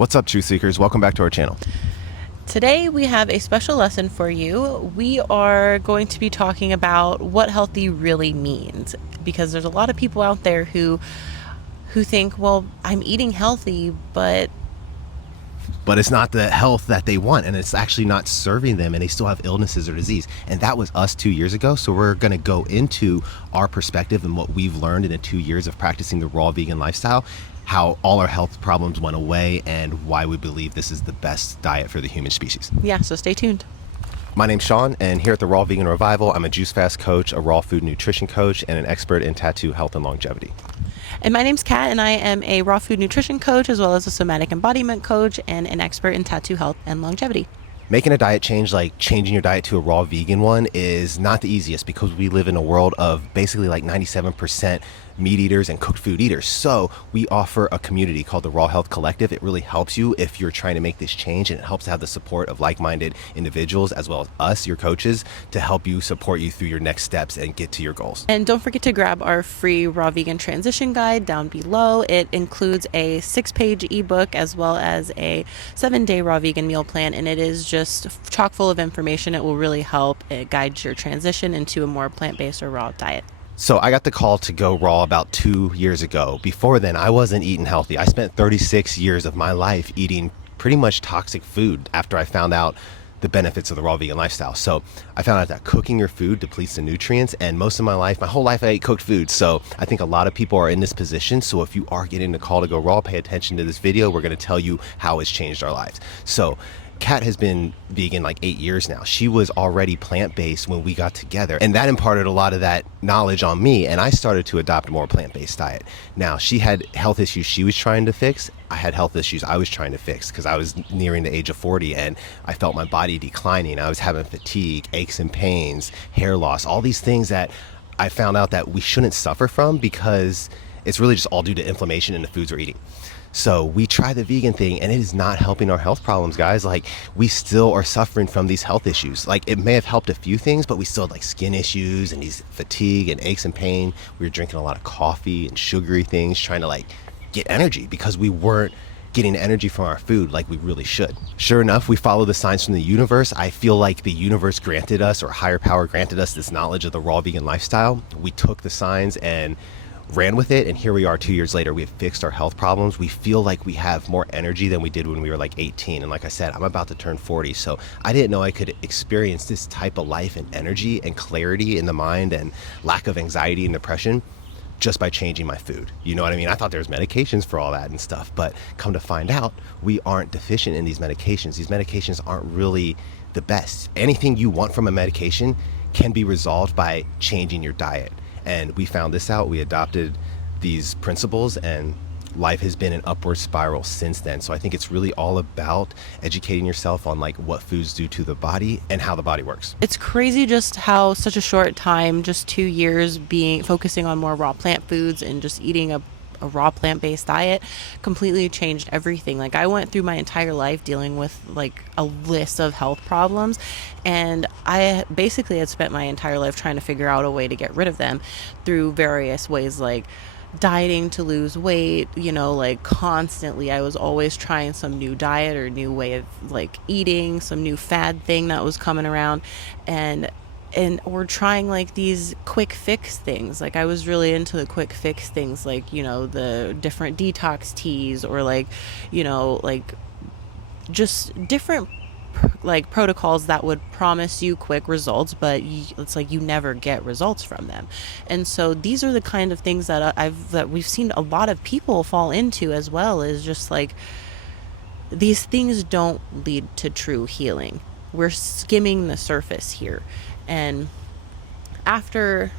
What's up, Truth Seekers? Welcome back to our channel. Today we have a special lesson for you. We are going to be talking about what healthy really means, because there's a lot of people out there who think, well, I'm eating healthy, but it's not the health that they want, and it's actually not serving them, and they still have illnesses or disease. And that was us 2 years ago. So we're going to go into our perspective and what we've learned in the 2 years of practicing the raw vegan lifestyle, how all our health problems went away, and why we believe this is the best diet for the human species. yeah, so stay tuned. My name's Sean, and here at the Raw Vegan Revival, I'm a juice fast coach, a raw food nutrition coach, and an expert in tattoo health and longevity. And my name's Kat, and I am a raw food nutrition coach, as well as a somatic embodiment coach and an expert in tattoo health and longevity. Making a diet change, like changing your diet to a raw vegan one, is not the easiest, because we live in a world of basically like 97% meat eaters and cooked food eaters. So we offer a community called the Raw Health Collective. It really helps you if you're trying to make this change, and it helps to have the support of like-minded individuals, as well as us, your coaches, to help you support you through your next steps and get to your goals. And don't forget to grab our free raw vegan transition guide down below. It includes a 6-page ebook as well as a 7-day raw vegan meal plan, and it is just chock full of information. It will really help. It guides your transition into a more plant-based or raw diet. So I got the call to go raw about 2 years ago. Before then, I wasn't eating healthy. I spent 36 years of my life eating pretty much toxic food after I found out the benefits of the raw vegan lifestyle. So I found out that cooking your food depletes the nutrients, and most of my whole life I ate cooked food. So I think a lot of people are in this position. So if you are getting the call to go raw, pay attention to this video. We're going to tell you how it's changed our lives. So Kat has been vegan like 8 years now. She was already plant-based when we got together, and that imparted a lot of that knowledge on me, and I started to adopt a more plant-based diet. Now, she had health issues she was trying to fix. I had health issues I was trying to fix, because I was nearing the age of 40 and I felt my body declining. I was having fatigue, aches and pains, hair loss, all these things that I found out that we shouldn't suffer from, because it's really just all due to inflammation in the foods we're eating. So we tried the vegan thing, and it is not helping our health problems, guys. Like, we still are suffering from these health issues. Like, it may have helped a few things, but we still had like skin issues and these fatigue and aches and pain. We were drinking a lot of coffee and sugary things, trying to like get energy, because we weren't getting energy from our food like we really should. Sure enough, we follow the signs from the universe. I feel like the universe granted us, or higher power granted us, this knowledge of the raw vegan lifestyle. We took the signs and ran with it, and here we are 2 years later. We have fixed our health problems. We feel like we have more energy than we did when we were like 18. And like I said, I'm about to turn 40, so I didn't know I could experience this type of life and energy and clarity in the mind and lack of anxiety and depression just by changing my food. You know what I mean? I thought there was medications for all that and stuff, but come to find out, we aren't deficient in these medications. These medications aren't really the best. Anything you want from a medication can be resolved by changing your diet. And we found this out. We adopted these principles, and life has been an upward spiral since then. So I think it's really all about educating yourself on like what foods do to the body and how the body works. It's crazy just how such a short time, just 2 years, focusing on more raw plant foods and just eating a raw plant-based diet completely changed everything. Like, I went through my entire life dealing with like a list of health problems, and I basically had spent my entire life trying to figure out a way to get rid of them through various ways, like dieting to lose weight, like constantly. I was always trying some new diet or new way of like eating, some new fad thing that was coming around, and we're trying like these quick fix things. Like, I was really into the quick fix things, like, the different detox teas, or like, like just different like protocols that would promise you quick results, but it's like you never get results from them. And so these are the kind of things that we've seen a lot of people fall into, as well, is just like, these things don't lead to true healing. We're skimming the surface here. And after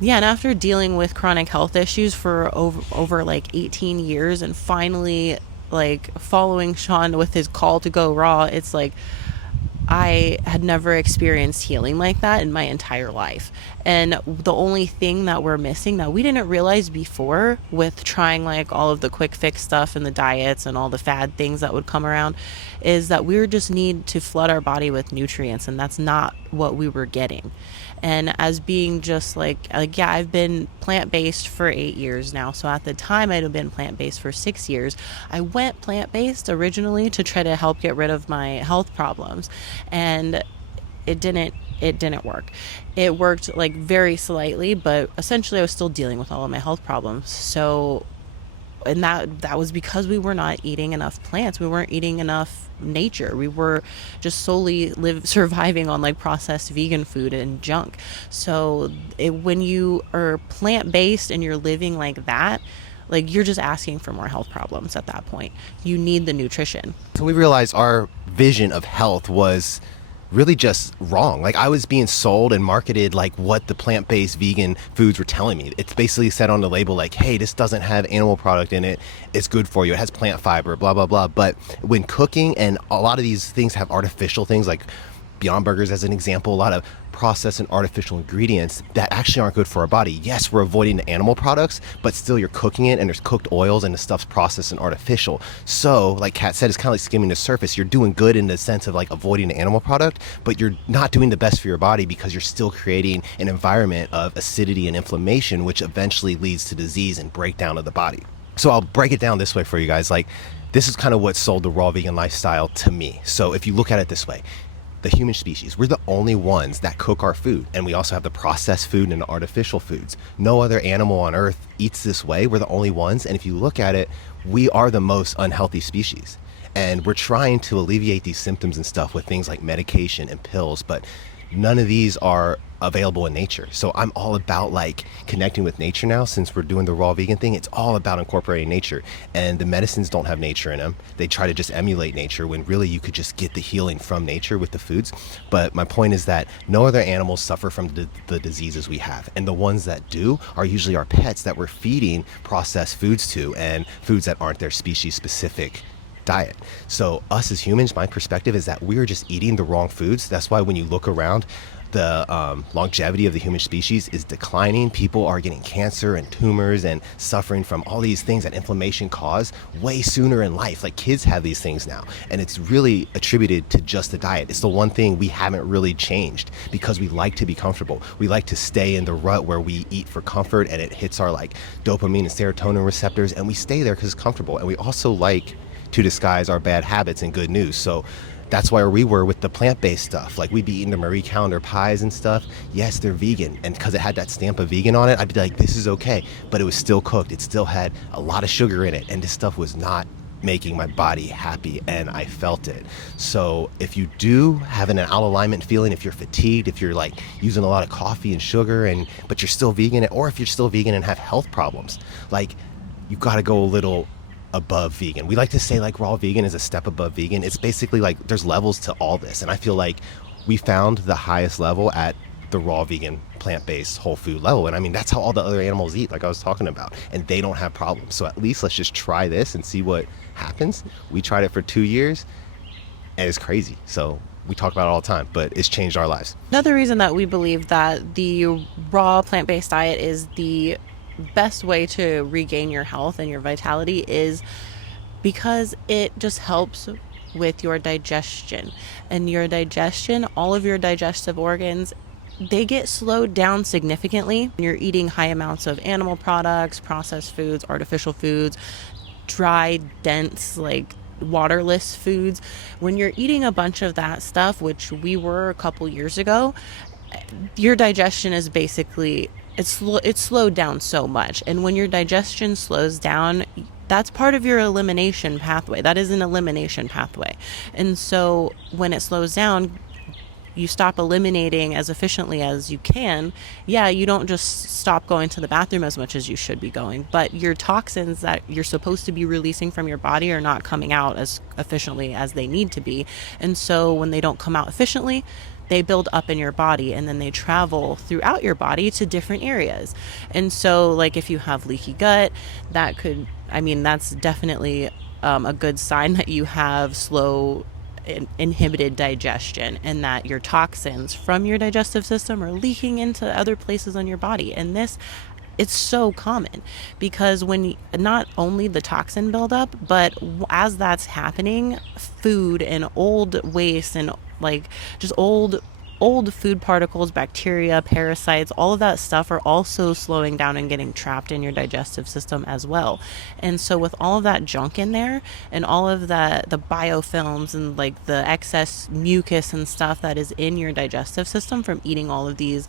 after dealing with chronic health issues for over like 18 years, and finally like following Sean with his call to go raw, it's like I had never experienced healing like that in my entire life. And the only thing that we're missing that we didn't realize before, with trying like all of the quick fix stuff and the diets and all the fad things that would come around, is that we just need to flood our body with nutrients, and that's not what we were getting. And as being just yeah, I've been plant-based for 8 years now. So at the time I'd have been plant-based for 6 years. I went plant-based originally to try to help get rid of my health problems, and it didn't work. It worked like very slightly, but essentially I was still dealing with all of my health problems. So, and that was because we were not eating enough plants. We weren't eating enough nature. We were just solely surviving on like processed vegan food and junk. So when you are plant-based and you're living like that, like you're just asking for more health problems at that point. You need the nutrition. So we realized our vision of health was really just wrong. Like I was being sold and marketed like what the plant-based vegan foods were telling me. It's basically said on the label like, hey, this doesn't have animal product in it. It's good for you. It has plant fiber, blah, blah, blah. But when cooking, and a lot of these things have artificial things like Beyond Burgers as an example, a lot of processed and artificial ingredients that actually aren't good for our body. Yes, we're avoiding the animal products, but still you're cooking it and there's cooked oils and the stuff's processed and artificial. So like Kat said, it's kind of like skimming the surface. You're doing good in the sense of like avoiding the animal product, but you're not doing the best for your body because you're still creating an environment of acidity and inflammation, which eventually leads to disease and breakdown of the body. So I'll break it down this way for you guys. Like this is kind of what sold the raw vegan lifestyle to me. So if you look at it this way, the human species, we're the only ones that cook our food, and we also have the processed food and the artificial foods. No other animal on earth eats this way. We're the only ones, and if you look at it, we are the most unhealthy species, and we're trying to alleviate these symptoms and stuff with things like medication and pills, but none of these are available in nature. So I'm all about like connecting with nature now. Since we're doing the raw vegan thing, it's all about incorporating nature, and the medicines don't have nature in them. They try to just emulate nature when really you could just get the healing from nature with the foods. But my point is that no other animals suffer from the diseases we have, and the ones that do are usually our pets that we're feeding processed foods to, and foods that aren't their species specific diet. So us as humans, my perspective is that we're just eating the wrong foods. That's why when you look around, the longevity of the human species is declining. People are getting cancer and tumors and suffering from all these things that inflammation cause way sooner in life. Like kids have these things now, and it's really attributed to just the diet. It's the one thing we haven't really changed because we like to be comfortable. We like to stay in the rut where we eat for comfort and it hits our like dopamine and serotonin receptors, and we stay there because it's comfortable. And we also like to disguise our bad habits and good news. So that's why we were with the plant-based stuff. Like we'd be eating the Marie Calendar pies and stuff. Yes, they're vegan. And because it had that stamp of vegan on it, I'd be like, this is okay. But it was still cooked. It still had a lot of sugar in it. And this stuff was not making my body happy, and I felt it. So if you do have an out of alignment feeling, if you're fatigued, if you're like using a lot of coffee and sugar, but you're still vegan, or if you're still vegan and have health problems, like you got to go a little above vegan. We like to say like raw vegan is a step above vegan. It's basically like there's levels to all this, and I feel like we found the highest level at the raw vegan plant-based whole food level. And I mean, that's how all the other animals eat, like I was talking about, and they don't have problems. So at least let's just try this and see what happens. We tried it for 2 years and it's crazy. So we talk about it all the time, but it's changed our lives. Another reason that we believe that the raw plant-based diet is the best way to regain your health and your vitality is because it just helps with your digestion. And your digestion, all of your digestive organs, they get slowed down significantly when you're eating high amounts of animal products, processed foods, artificial foods, dry, dense, like waterless foods. When you're eating a bunch of that stuff, which we were a couple years ago, your digestion is basically, it's slowed down so much. And when your digestion slows down, that's part of your elimination pathway. That is an elimination pathway. And so when it slows down, you stop eliminating as efficiently as you can. Yeah, you don't just stop going to the bathroom as much as you should be going, but your toxins that you're supposed to be releasing from your body are not coming out as efficiently as they need to be. And so when they don't come out efficiently, they build up in your body, and then they travel throughout your body to different areas. And so like if you have leaky gut, that's definitely a good sign that you have slow inhibited digestion, and that your toxins from your digestive system are leaking into other places on your body. And it's so common because when not only the toxin buildup, but as that's happening, food and old waste and like just old old food particles, bacteria, parasites, all of that stuff are also slowing down and getting trapped in your digestive system as well. And so with all of that junk in there and all of the biofilms and like the excess mucus and stuff that is in your digestive system from eating all of these,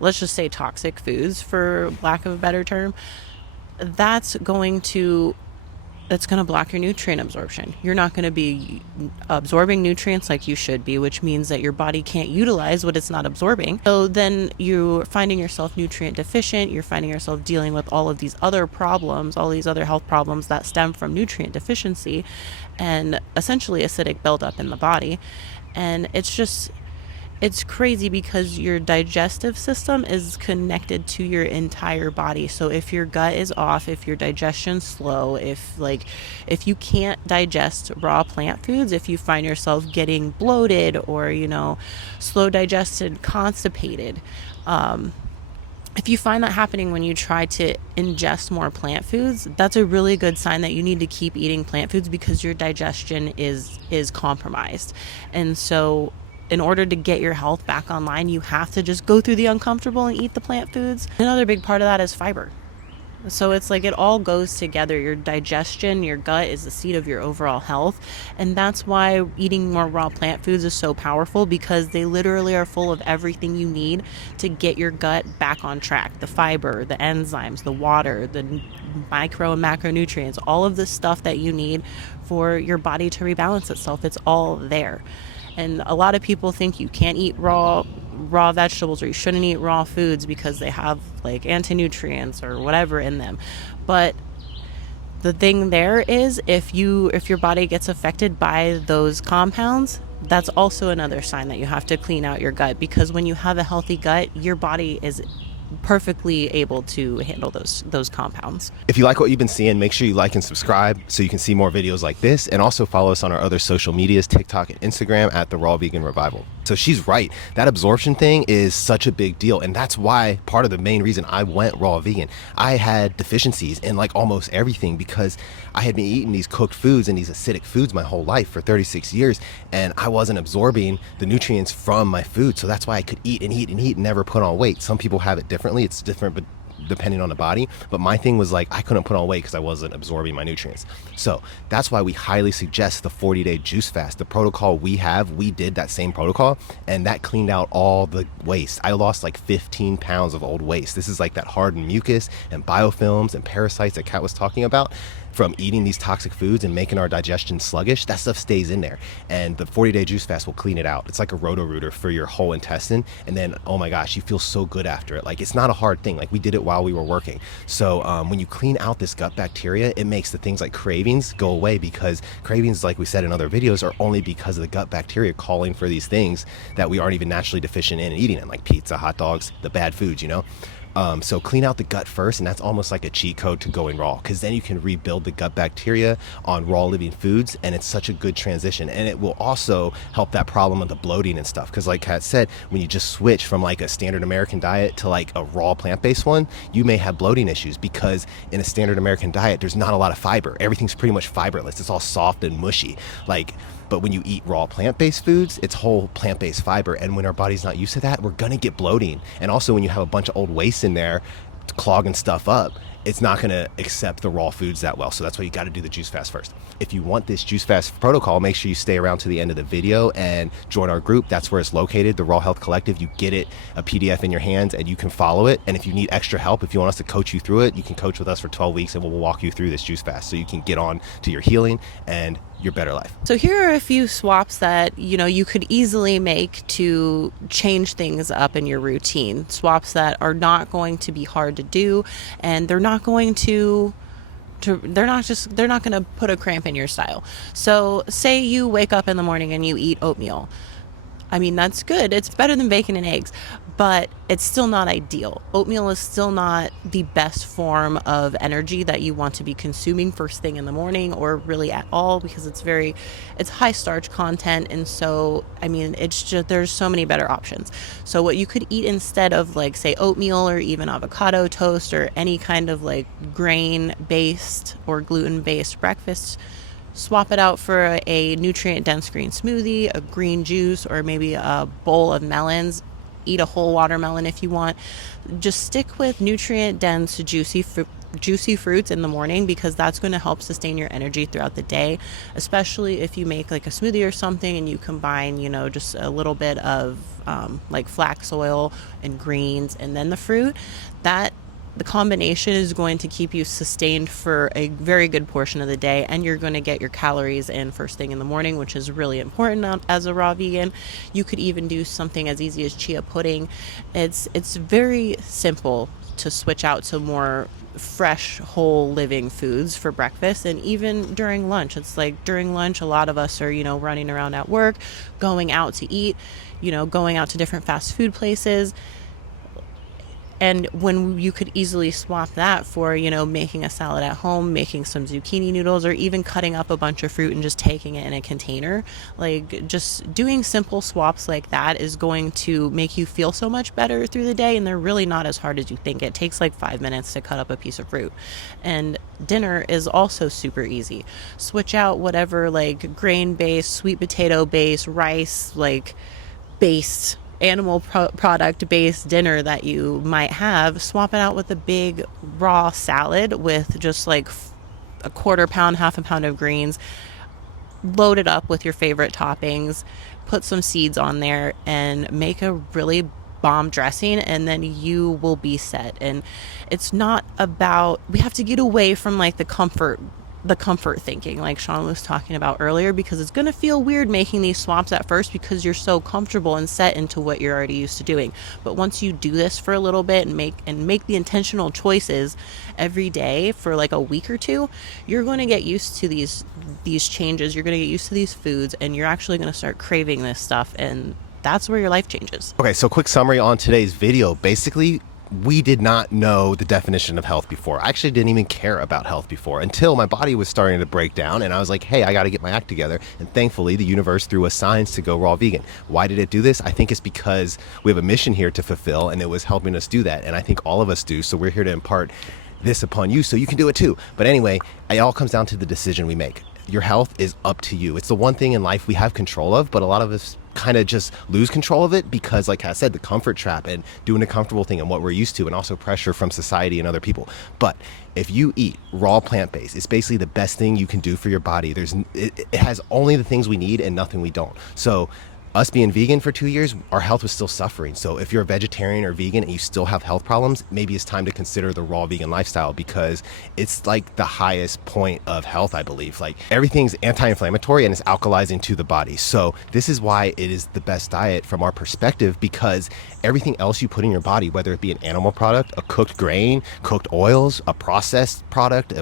let's just say toxic foods for lack of a better term, that's going to block your nutrient absorption. You're not going to be absorbing nutrients like you should be, which means that your body can't utilize what it's not absorbing. So then you're finding yourself nutrient deficient. You're finding yourself dealing with all of these other problems, all these other health problems that stem from nutrient deficiency and essentially acidic buildup in the body. And it's crazy because your digestive system is connected to your entire body. So if your gut is off, if your digestion's slow, if you can't digest raw plant foods, if you find yourself getting bloated or, slow digested, constipated, if you find that happening when you try to ingest more plant foods, that's a really good sign that you need to keep eating plant foods because your digestion is compromised. And so in order to get your health back online, you have to just go through the uncomfortable and eat the plant foods. Another big part of that is fiber. So it's like it all goes together. Your digestion, your gut is the seat of your overall health. And that's why eating more raw plant foods is so powerful, because they literally are full of everything you need to get your gut back on track. The fiber, the enzymes, the water, the micro and macronutrients, all of the stuff that you need for your body to rebalance itself. It's all there. And a lot of people think you can't eat raw vegetables or you shouldn't eat raw foods because they have like anti-nutrients or whatever in them. But the thing there is, if your body gets affected by those compounds, that's also another sign that you have to clean out your gut, because when you have a healthy gut, your body is perfectly able to handle those compounds. If you like what you've been seeing, make sure you like and subscribe so you can see more videos like this, and also follow us on our other social medias, TikTok and Instagram at the Raw Vegan Revival. So she's right. That absorption thing is such a big deal. And that's why part of the main reason I went raw vegan, I had deficiencies in like almost everything, because I had been eating these cooked foods and these acidic foods my whole life for 36 years. And I wasn't absorbing the nutrients from my food. So that's why I could eat and eat and eat and never put on weight. Some people have it differently. It's different, but depending on the body. But my thing was like, I couldn't put on weight because I wasn't absorbing my nutrients. So that's why we highly suggest the 40-day juice fast. The protocol we did that same protocol, and that cleaned out all the waste. I lost like 15 pounds of old waste. This is like that hardened mucus and biofilms and parasites that Kat was talking about from eating these toxic foods and making our digestion sluggish. That stuff stays in there, and the 40-day juice fast will clean it out. It's like a roto-rooter for your whole intestine, and then, oh my gosh, you feel so good after it. Like, it's not a hard thing. Like, we did it while we were working. So when you clean out this gut bacteria, it makes the things like cravings go away, because cravings, like we said in other videos, are only because of the gut bacteria calling for these things that we aren't even naturally deficient in and eating it, like pizza, hot dogs, the bad foods, So clean out the gut first, and that's almost like a cheat code to going raw, because then you can rebuild the gut bacteria on raw living foods, and it's such a good transition. And it will also help that problem of the bloating and stuff, because like Kat said, when you just switch from like a standard American diet to like a raw plant-based one, you may have bloating issues, because in a standard American diet, there's not a lot of fiber. Everything's pretty much fiberless. It's all soft and mushy. But when you eat raw plant-based foods, it's whole plant-based fiber. And when our body's not used to that, we're going to get bloating. And also when you have a bunch of old waste in there clogging stuff up, it's not going to accept the raw foods that well. So that's why you got to do the juice fast first. If you want this juice fast protocol, make sure you stay around to the end of the video and join our group. That's where it's located, the Raw Health Collective. You get it, a PDF in your hands, and you can follow it. And if you need extra help, if you want us to coach you through it, you can coach with us for 12 weeks and we'll walk you through this juice fast so you can get on to your healing and your better life. So here are a few swaps that you could easily make to change things up in your routine. Swaps that are not going to be hard to do, and they're not going to put a cramp in your style. So say you wake up in the morning and you eat oatmeal. I mean, that's good. It's better than bacon and eggs, but it's still not ideal. Oatmeal is still not the best form of energy that you want to be consuming first thing in the morning, or really at all, because it's high starch content. And so, I mean, there's so many better options. So what you could eat instead of, like, say, oatmeal or even avocado toast or any kind of like grain based or gluten based breakfast swap it out for a nutrient dense green smoothie, a green juice, or maybe a bowl of melons. Eat a whole watermelon if you want. Just stick with nutrient dense juicy fruits in the morning, because that's going to help sustain your energy throughout the day, especially if you make like a smoothie or something and you combine, just a little bit of like flax oil and greens and then the fruit. That the combination is going to keep you sustained for a very good portion of the day, and you're going to get your calories in first thing in the morning, which is really important as a raw vegan. You could even do something as easy as chia pudding. It's very simple to switch out to more fresh, whole living foods for breakfast, and even during lunch. It's like during lunch, a lot of us are, running around at work, going out to eat, going out to different fast food places. And when you could easily swap that for, making a salad at home, making some zucchini noodles, or even cutting up a bunch of fruit and just taking it in a container, like just doing simple swaps like that is going to make you feel so much better through the day. And they're really not as hard as you think. It takes like 5 minutes to cut up a piece of fruit. And dinner is also super easy. Switch out whatever like grain-based, sweet potato-based, rice, like based animal product based dinner that you might have. Swap it out with a big raw salad with just like a quarter pound, half a pound of greens. Load it up with your favorite toppings, put some seeds on there, and make a really bomb dressing, and then you will be set. And it's not about, we have to get away from like the comfort thinking like Sean was talking about earlier, because it's going to feel weird making these swaps at first because you're so comfortable and set into what you're already used to doing. But once you do this for a little bit and make the intentional choices every day for like a week or two, you're going to get used to these changes. You're going to get used to these foods, and you're actually going to start craving this stuff, and that's where your life changes. Okay, so quick summary on today's video. Basically, we did not know the definition of health before. I actually didn't even care about health before until my body was starting to break down, and I was like, hey, I got to get my act together. And thankfully, the universe threw us signs to go raw vegan. Why did it do this? I think it's because we have a mission here to fulfill, and it was helping us do that. And I think all of us do. So we're here to impart this upon you so you can do it too. But anyway, it all comes down to the decision we make. Your health is up to you. It's the one thing in life we have control of, but a lot of us kind of just lose control of it because, like I said, the comfort trap and doing a comfortable thing and what we're used to, and also pressure from society and other people. But if you eat raw plant-based, it's basically the best thing you can do for your body. It has only the things we need and nothing we don't. So us being vegan for 2 years, our health was still suffering. So if you're a vegetarian or vegan and you still have health problems, maybe it's time to consider the raw vegan lifestyle, because it's like the highest point of health, I believe. Like everything's anti-inflammatory and it's alkalizing to the body. So this is why it is the best diet from our perspective, because everything else you put in your body, whether it be an animal product, a cooked grain, cooked oils, a processed product,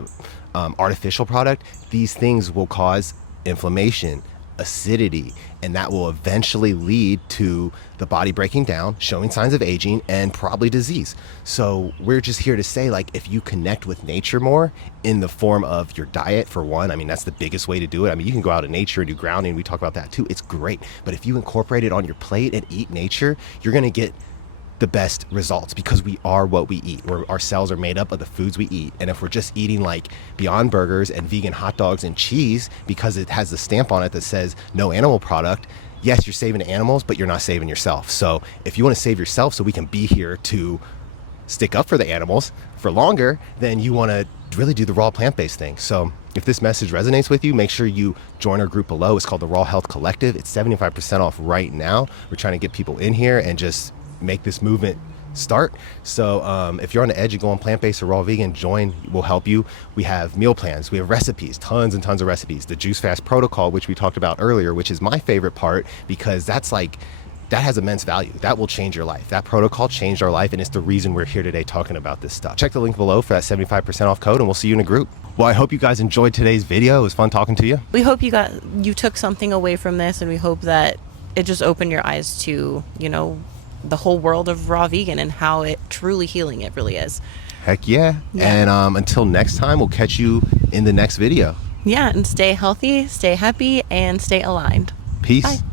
artificial product, these things will cause inflammation, acidity, and that will eventually lead to the body breaking down, showing signs of aging, and probably disease. So we're just here to say, like, if you connect with nature more in the form of your diet, for one, I mean, that's the biggest way to do it. I mean, you can go out in nature and do grounding. We talk about that too. It's great. But if you incorporate it on your plate and eat nature, you're going to get the best results, because we are what we eat. Our cells are made up of the foods we eat. And if we're just eating like Beyond Burgers and vegan hot dogs and cheese because it has the stamp on it that says no animal product, yes, you're saving animals, but you're not saving yourself. So if you want to save yourself so we can be here to stick up for the animals for longer, then you want to really do the raw plant-based thing. So if this message resonates with you, make sure you join our group below. It's called the Raw Health Collective. It's 75% off right now. We're trying to get people in here and just make this movement start. So if you're on the edge, you go on plant-based or raw vegan, join. We'll help you. We have meal plans, we have recipes, tons and tons of recipes. The juice fast protocol, which we talked about earlier, which is my favorite part, because that has immense value. That will change your life. That protocol changed our life, and it's the reason we're here today talking about this stuff. Check the link below for that 75% off code, and we'll see you in a group. Well, I hope you guys enjoyed today's video. It was fun talking to you. We hope you took something away from this, and we hope that it just opened your eyes to, the whole world of raw vegan and how truly healing it really is. Heck yeah. And until next time, we'll catch you in the next video. Yeah, and stay healthy, stay happy, and stay aligned. Peace. Bye.